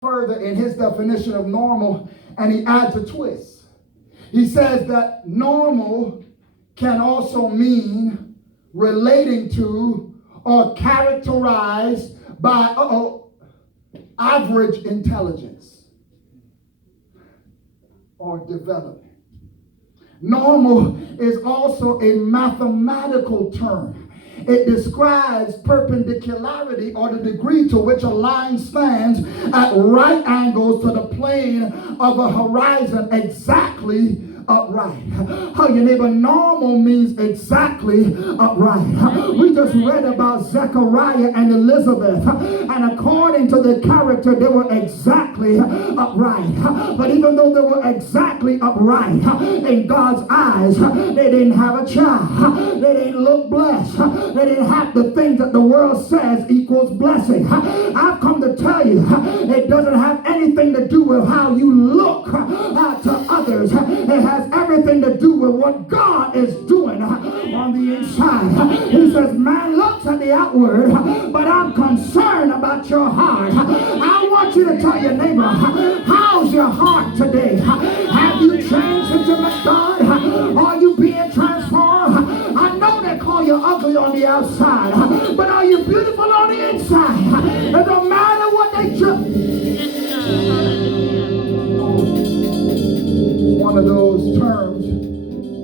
further in his definition of normal, and he adds a twist. He says that normal can also mean relating to or characterized by average intelligence or development. Normal is also a mathematical term. It describes perpendicularity or the degree to which a line stands at right angles to the plane of a horizon exactly upright. Your neighbor, normal means exactly upright. We just read about Zechariah and Elizabeth, and according to the character, they were exactly upright. But even though they were exactly upright in God's eyes, they didn't have a child. They didn't look blessed. They didn't have the things that the world says equals blessing. I've come to tell you, it doesn't have anything to do with how you look to others. It has everything to do with what God is doing on the inside. He says, man looks at the outward, but I'm concerned about your heart. I want you to tell your neighbor, how's your heart today? Have you changed since you met God? Are you being transformed? I know they call you ugly on the outside, but are you beautiful on the inside? It don't matter what they one of those terms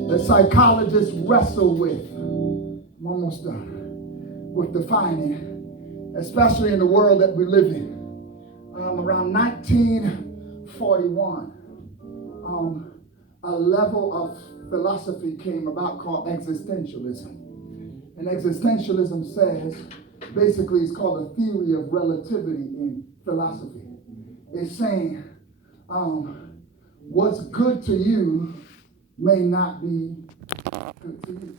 that psychologists wrestle with. I'm almost done with defining, especially in the world that we live in. Around 1941, a level of philosophy came about called existentialism. And existentialism says, basically it's called a theory of relativity in philosophy. It's saying, what's good to you may not be good to you.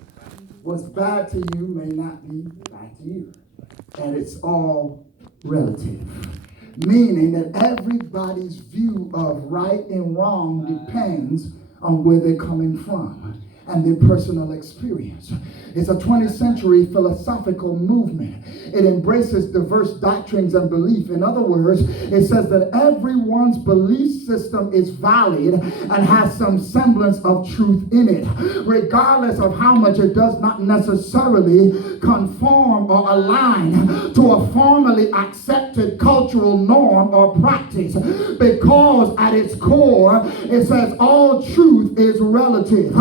What's bad to you may not be bad to you. And it's all relative. Meaning that everybody's view of right and wrong depends on where they're coming from and their personal experience. It's a 20th century philosophical movement. It embraces diverse doctrines and belief. In other words, it says that everyone's belief system is valid and has some semblance of truth in it, regardless of how much it does not necessarily conform or align to a formally accepted cultural norm or practice, because at its core, it says all truth is relative.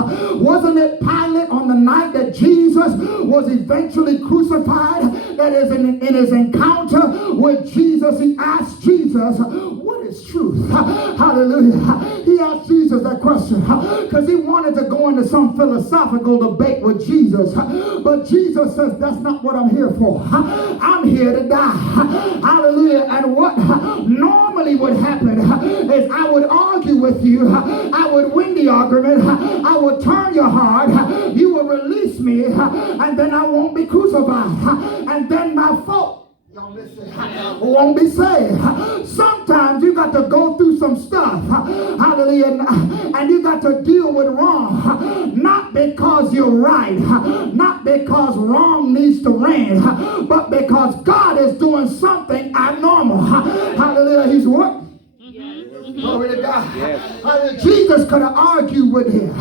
Wasn't it Pilate on the night that Jesus was eventually crucified, that is in his encounter with Jesus, he asked Jesus, what is truth? Hallelujah. He asked Jesus that question because he wanted to go into some philosophical debate with Jesus. But Jesus says, that's not what I'm here for. I'm here to die. Hallelujah. And what normally would happen is I would argue with you. I would win the argument. I would turn your heart. You will release me, and then I won't be crucified. And then my fault, y'all listen, won't be saved. Sometimes you got to go through some stuff, hallelujah, and you got to deal with wrong, not because you're right, not because wrong needs to reign, but because God is doing something abnormal. Hallelujah. He's what? Glory to God. Yes. Jesus could have argued with him.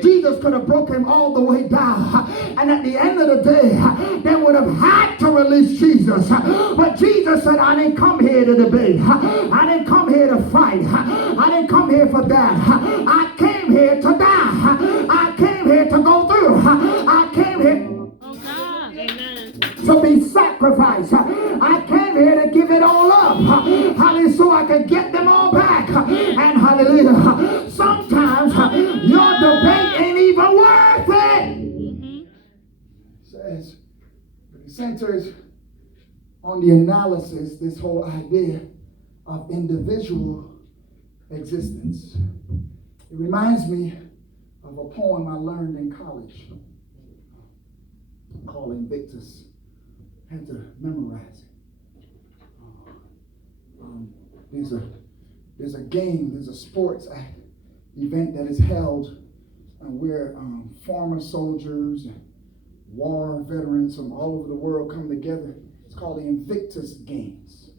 Jesus could have broke him all the way down. And at the end of the day, they would have had to release Jesus. But Jesus said, I didn't come here to debate. I didn't come here to fight. I didn't come here for that. I came here to die. I came here to go through. I came here to be sacrificed. I came here to give it all up. Hallelujah, so I could get them all back. And hallelujah, sometimes your debate ain't even worth it. Says, but it centers on the analysis, this whole idea of individual existence. It reminds me of a poem I learned in college called Invictus. I had to memorize it. There's a game, there's a sports event that is held where former soldiers and war veterans from all over the world come together. It's called the Invictus Games.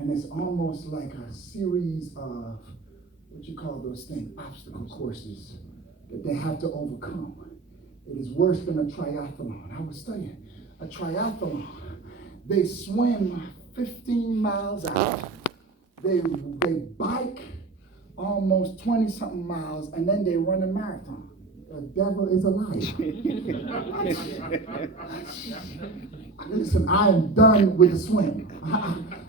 And it's almost like a series of, what you call those things, obstacle courses that they have to overcome. It is worse than a triathlon. I was studying a triathlon. They swim 15 miles out. They bike almost 20-something miles, and then they run a marathon. The devil is a liar. Listen, I am done with the swim.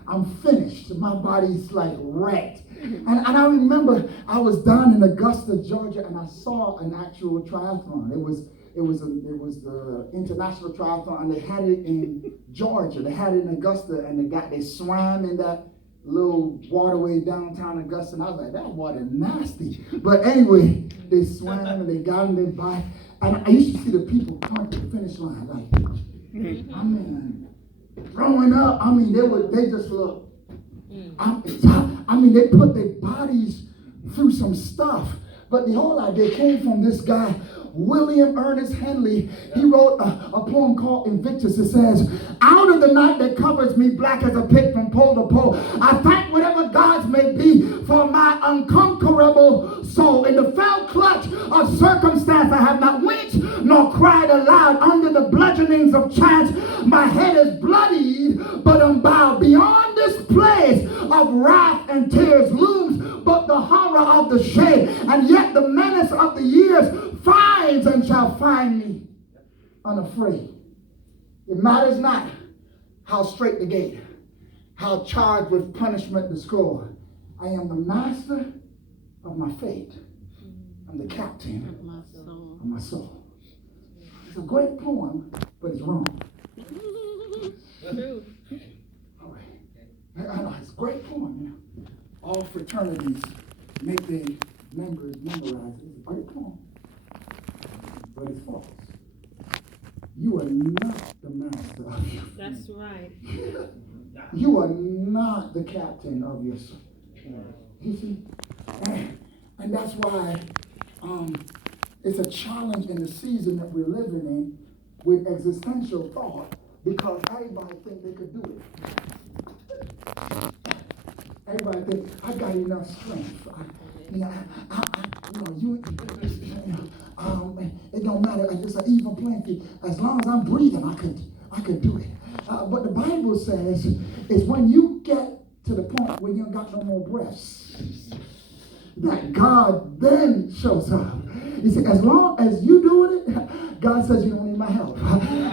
I'm finished. My body's like wrecked. And I remember I was down in Augusta, Georgia, and I saw an actual triathlon. It was the international triathlon, and they had it in Georgia. They had it in Augusta, and they swam in that little waterway downtown Augusta, and I was like, that water nasty. But anyway, they swam and they got in their bike, and I used to see the people come to the finish line, like, I mean, growing up, I mean, they just look. I mean, they put their bodies through some stuff. But the whole idea came from this guy, William Ernest Henley. He wrote a poem called Invictus. It says, out of the night that covers me black as a pit from pole to pole, I thank whatever gods may be for my unconquerable soul. In the fell clutch of circumstance, I have not winced nor cried aloud under the bludgeonings of chance. My head is bloodied, but unbowed. Beyond this place of wrath and tears looms but the horror of the shade, and yet the menace of the years finds and shall find me unafraid. It matters not how straight the gate, how charged with punishment the score. I am the master of my fate. I'm the captain of my soul. It's a great poem, but it's wrong. All right. I know, it's a great poem, you know. All fraternities make their members memorize it. It's a great poem, but it's false. You are not the master of your fate. That's right. You are not the captain of your soul. You see? And that's why it's a challenge in the season that we're living in with existential thought, because everybody think they could do it. Everybody think, I got enough strength. It don't matter. It's an even playing field. As long as I'm breathing, I could do it. But the Bible says is when you get to the point where you ain't got no more breaths, that God then shows up. You see, as long as you doing it, God says you don't need my help.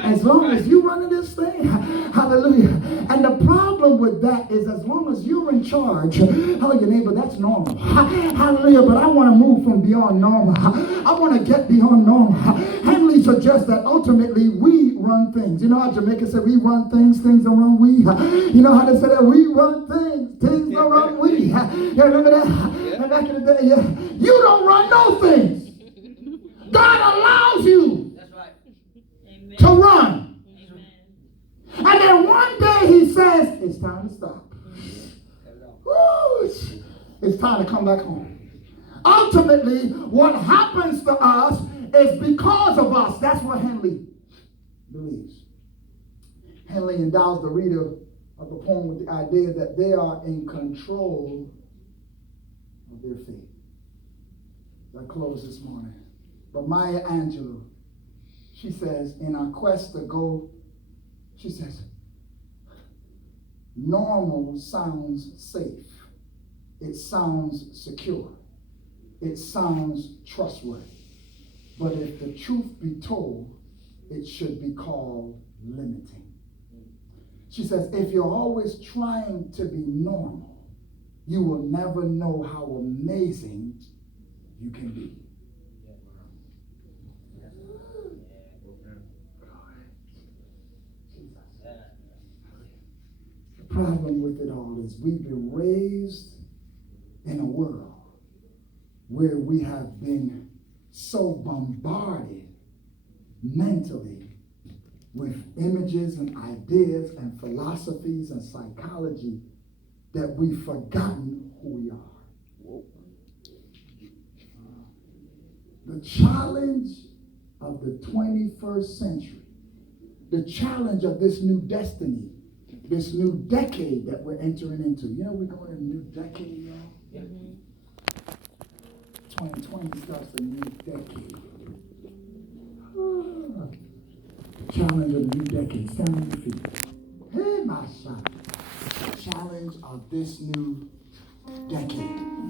As long as you running this thing, hallelujah. And the problem with that is as long as you're in charge, tell your neighbor, that's normal. Hallelujah. But I want to move from beyond normal. I want to get beyond normal. Henley suggests that ultimately we run things. You know how Jamaica said we run things don't run we. You know how they said that we run things don't run we. You remember that? And back in the day, yeah. You don't run no things. God allows you to run. Amen. And then one day he says, it's time to stop. Woo, it's time to come back home. Ultimately, what happens to us is because of us. That's what Henley believes. Henley endows the reader of the poem with the idea that they are in control of their fate. I close this morning. But Maya Angelou, she says, in our quest to go, she says, normal sounds safe. It sounds secure. It sounds trustworthy. But if the truth be told, it should be called limiting. She says, if you're always trying to be normal, you will never know how amazing you can be. The problem with it all is we've been raised in a world where we have been so bombarded mentally with images and ideas and philosophies and psychology that we've forgotten who we are. The challenge of the 21st century, the challenge of this new destiny this new decade that we're entering into. You know, we're going in a new decade, y'all. Yeah. 2020 starts a new decade. Challenge of the new decade. Stand on your feet. Hey, my son. Challenge of this new decade.